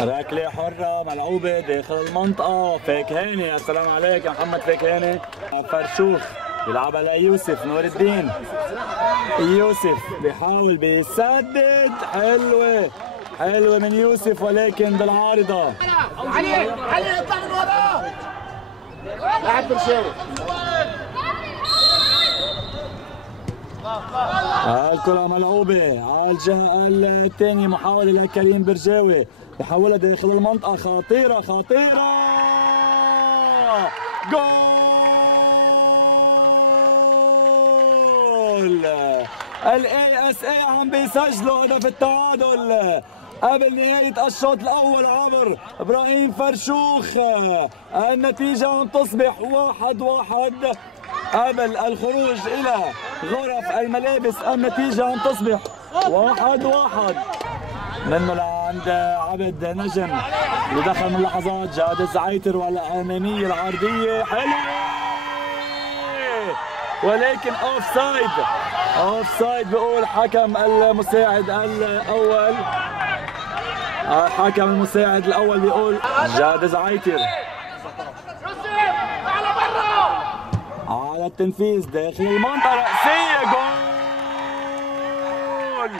ركلة حرة ملعوبة داخل المنطقة. فكهاني، السلام عليك يا محمد فكهاني. فرشوخ بيلعبها ليوسف نور الدين. يوسف بيحاول بيسدد، حلوة حلوة من يوسف ولكن بالعارضة. علي اطلع من ورا. لاعب برشاوي. الكرة ملعوبة على الجهة الثانية. محاولة لكريم برجاوي بحولها داخل المنطقة. خطيرة خطيرة، جول. الاي اس اي عم بيسجلوا هدف التعادل قبل نهاية الشوط الأول عبر إبراهيم فرشوخ. النتيجة عم تصبح 1-1 قبل الخروج إلى غرف الملابس. النتيجة عم تصبح 1-1. منه لعند عبد نجم اللي دخل من لحظات. جاد الزعيتر والأمامية العرضية حلوة ولكن اوف سايد. اوف سايد بيقول حكم المساعد الأول. الحكم المساعد الأول بيقول جاد زعيتر. على التنفيذ داخل المنطقة، رأسية، جول.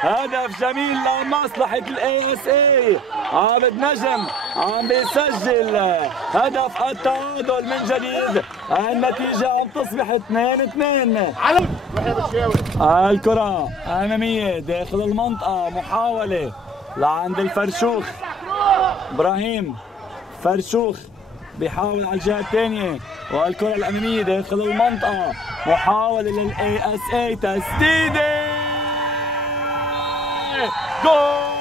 هدف جميل لمصلحة الاي اس اي. عابد نجم عم بيسجل هدف التعادل من جديد. النتيجة عم تصبح 2-2. الكرة أمامية داخل المنطقة. محاولة لعند الفرشوخ. إبراهيم فرشوخ بيحاول على الجهة الثانية والكرة الأمامية داخل المنطقة. محاولة للاي اس اي، تسديدة، جول.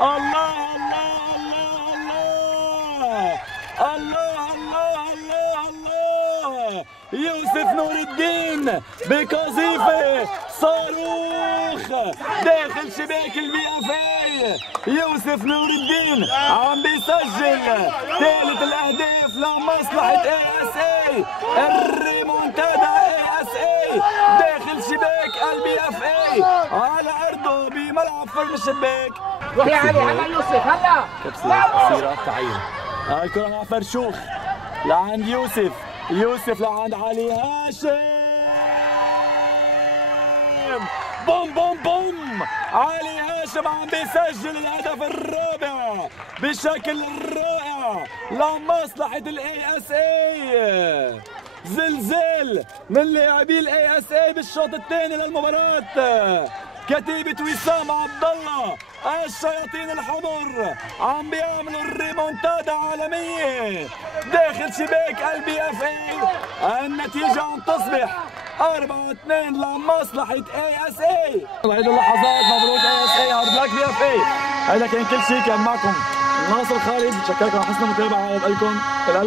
الله الله الله الله الله الله الله. يوسف نور الدين بقذيفة صاروخ داخل شباك البي اف اي. يوسف نور الدين عم بيسجل ثالث الاهداف لمصلحة اي اس اي. الريمونتادا اي اس اي داخل شباك البي اف اي على ارضه بملعب فرم الشباك. روح يا علي، هلا يوسف، هلا كبسة قصيرة تعيين. الكرة مع فرشوخ لعند يوسف. يوسف لعند علي هاشم. بوم بوم بوم. علي هاشم عم بيسجل الهدف الرابع بشكل رائع لمصلحة الاي اس اي. زلزال من لاعبي الاي اس اي بالشوط الثاني للمباراة. كتيبة وسام عبد الله الشياطين الحمر عم بيعملوا الريمونتادا عالمية داخل شباك البي اف اي. النتيجة عم تصبح 4-2 لمصلحة اي اس اي. وهيدي اللحظات مبروك اي اس اي، هارد لك بي اف اي. هيدا كان كل شيء. كان معكم ناصر خالد، بتشكركم على حسن المتابعة. بقول لكم